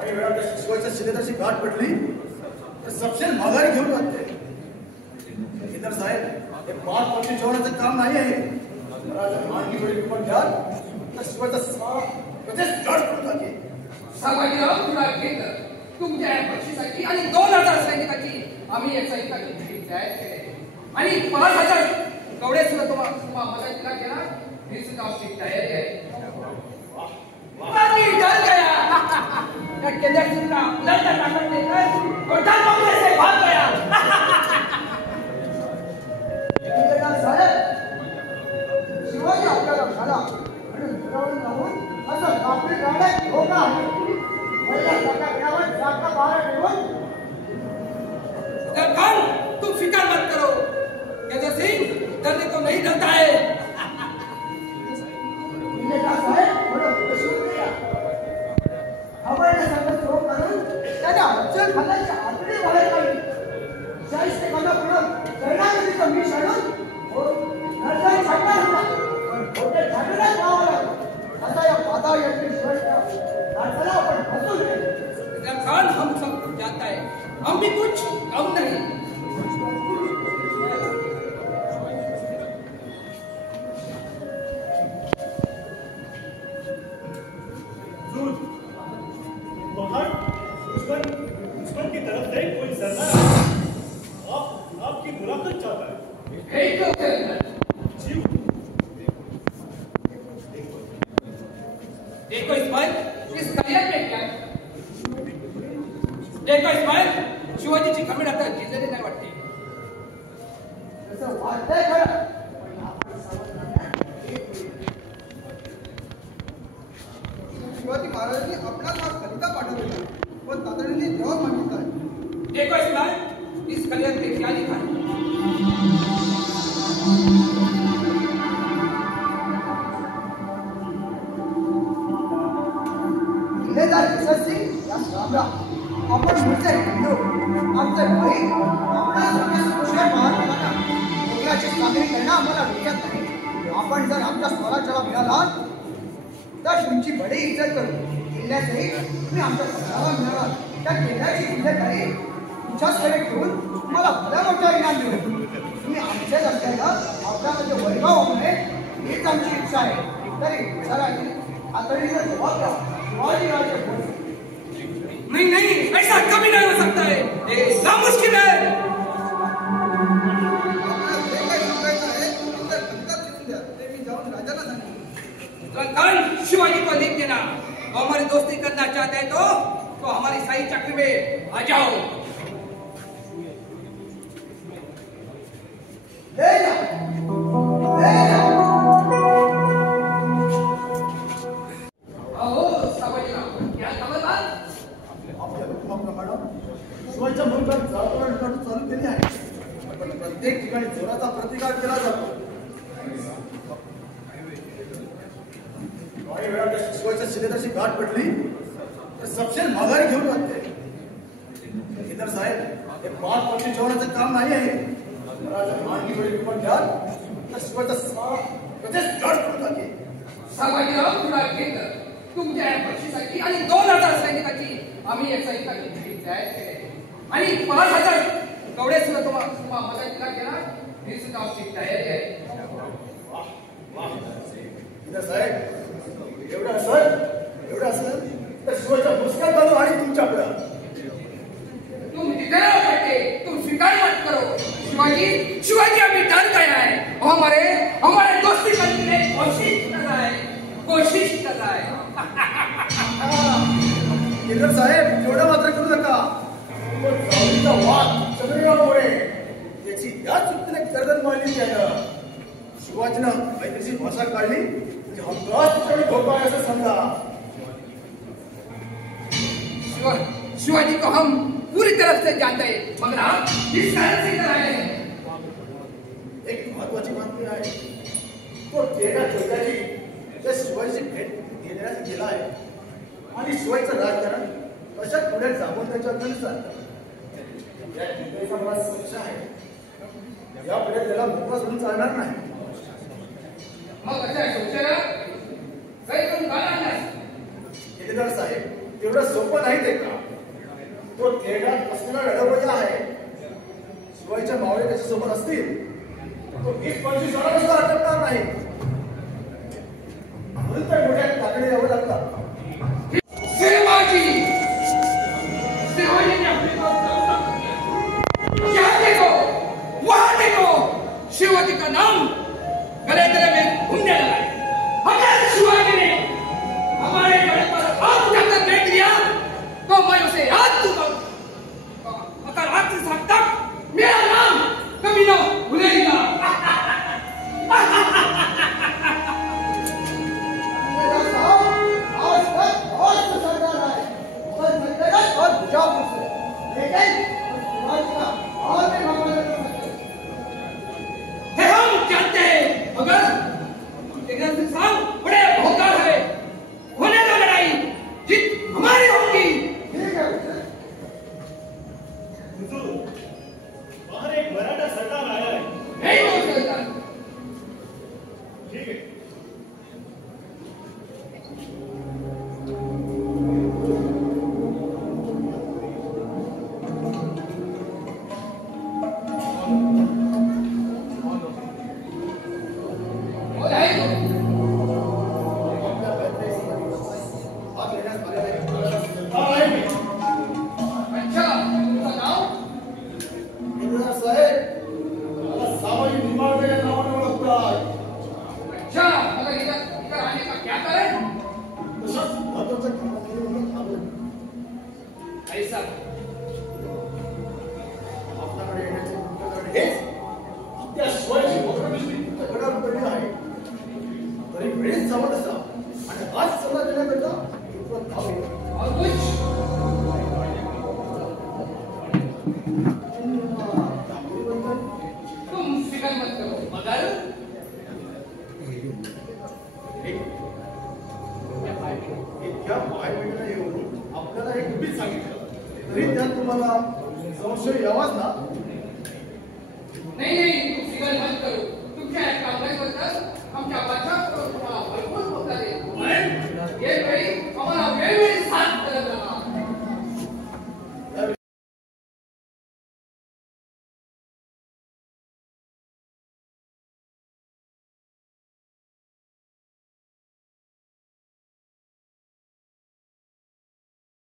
काही वेळा त्या शिवाच्या शिलेदारची गाठ पडली तर सपशेल माघारी घेऊन जाते. केदार साहेब, हे पाच पक्षी जेवणाचं काम नाही आहे. मांडली वेळी पण द्या तर शिवाचा प्रदेश गाठ पडून टाके. सावजीराव तुला केदार, तुमच्या या पक्षीसाठी आणि 2000 सैनिकाची आम्ही एक सैनिकाची भेट तयार केली आणि 5000 कवडे सुद्धा तुम्हाला मदतीला केला. ही सुद्धा आमची तयारी आहे. बाकी डर गया क्या केदार सुद्धा लढता ताकद देकर कोटाल मामले से भाग गया. केदार साहेब, शिवाजी आपल्याला झाला म्हणून दुरावून जाऊन असं आपली गाड्या धोका आहे. पहिल्या एका वेळावर जागा बाहेर ठेवून कौन तुम फिक्र मत करो. केदार सिंह डरने को नहीं डरता है. केदार साहेब थोडं बसून द्या. हवयला सगळं सुरू करून त्याने अफजल खानाची आतडी बाहेर काढली. शाहिस्ते खानापुढं शरणागतीचं विष आणून नरसाई छाडणार होता, पण खोटे छाडण्यात गावा लागला. आता या पाताळ यज्ञेश्वरच्या नाटकाला आपण हसू नये. खान हम सब कुछ जानता है, हम भी कुछ कम नहीं. दुश्मन की तरफ से कोई सरदार आपकी मुलाकात चाहता है. देखो इस्माइल, इस करियर में क्या है? देखो इस्माइल, शिवाजीची खमीर आता जिल्ह्याने नाही वाटते. तसं वाटतंय खरं. शिवाजी महाराजांनी आपला हा कविता पाठवलेला पण तातडीने जबाब मागितला. देखो इस्माइल, इस करियर में क्या लिखा है? किल्लेदार यशस्वी या रामरा, आपण मूळचे हिंदू, आमचे भाई, आपणासारख्या सुशिक्षित महात्मांना वेगळ्याची सादरी करणं आम्हाला रुचत नाही. आपण जर आमच्या स्वराज्याला मिळालात तर तुमची बडी इज्जत करू. किल्ल्यातही तुम्ही आमच्या स्वराला मिळालात त्या किल्ल्याची जिल्हेदारी तुमच्याचकडे ठेवून तुम्हाला भल्या मोठा इनाम देऊ. तुम्ही आमच्याच असल्यानं आपल्यामध्ये वैभव होऊ नये हीच आमची इच्छा आहे. तरी सरांनी तातडीने जबाब द्या. नहीं नहीं, ऐसा कभी नहीं हो सकता है. ये नामुमकिन है. खान, शिवाजी को लिख देना. वो हमारी दोस्ती करना चाहते हैं तो हमारी शाही चक्र में आ जाओ. शिवाजीच्या मुलगात जाळपोळ चालू केली आहे, पण प्रत्येक ठिकाणी जोराचा प्रतिकार केला जातो. काही वेळा त्या शिवाच्या शिलेदारची गाठ पडली तर सपशेल माघारी घेऊन जाते. केदार साहेब, हे पाच पक्षी जेवणाचं काम नाही आहे. मांडली वेळी पण द्या तर शिवाचा प्रदेश गाठ पडून टाके. सावजीराव तुला केदार, तुमच्या या पक्षीसाठी आणि 2000 सैनिकाची आम्ही एक सैनिकाची भेट तयार केली आणि 5000 कवडे सुद्धा तुम्हाला मदतीला केला. ही सुद्धा आमची तयारी आहे. केदार साहेब, एवढं असेल तर शिवाच्या मुस्कान बाजू आणि तुमच्याकडं. तुम जितना करते तुम स्वीकार मत करो. शिवाजी अभी डर गया है. हमारे दोस्ती करने की कोशिश कर रहा है. केदार साहेब, एवढं मात्र करू नका. जाऊचा वाद चंद्रयामुळे त्याची याच युक्तीने गर्दन मारली त्यानं. शिवाजीनं काहीतरी भाषा काढली म्हणजे हमखास धोका आहे असं समजा. शिवाजी को हम पूरी तरफ से जानते हैं, मगर आप किस कारण से इधर आए हैं? एक महत्वाची बातमी आहे. तो तेरा जोग्याची त्या शिवाजीची भेट घेण्यास गेला आहे आणि शिवाजीचं राजकारण कशा पुढे जाऊन त्याच्याकडे चालतं. या टिपेचा मला संशय आहे. यापुढे त्याला मोकळा सोडून चालणार नाही. मग अच्छा सोचेला काही करून काय आणणार? केदार साहेब, तेवढं सोपं नाही ते का? तो खेळात कसला लढवय्या आहे. शिवायच्या मावळे त्याच्यासोबत असतील तो 20-25 जणांना अटकणार नाही. म्हणून तर मोठ्या ताकडी यावं लागतात. शिवाजी ने अपनी बात क्या देखो वहां देखो शिवाजी का नाम गले गले में घूमने लगा है. अगर शिवाजी ने हमारे गले पर हाथ उठाकर बैठ दिया तो मैं उसे याद दूंगा. अगर आखिरी सांस तक मेरा नाम कभी न भूलेगा. बड़े भौकाल है. होने दो लड़ाई, जीत हमारी होगी. बाहर एक मराठा सरदार आया है. नहीं हो सकता. ठीक है. आपल्याला एक उभीच सांगितलं तरी त्यात तुम्हाला संशय यावाच ना. नाही तू फिकर मत करू. तुमच्या कामकाजाबद्दल आमच्या बादशाह तुम्हाला भरपूर होता.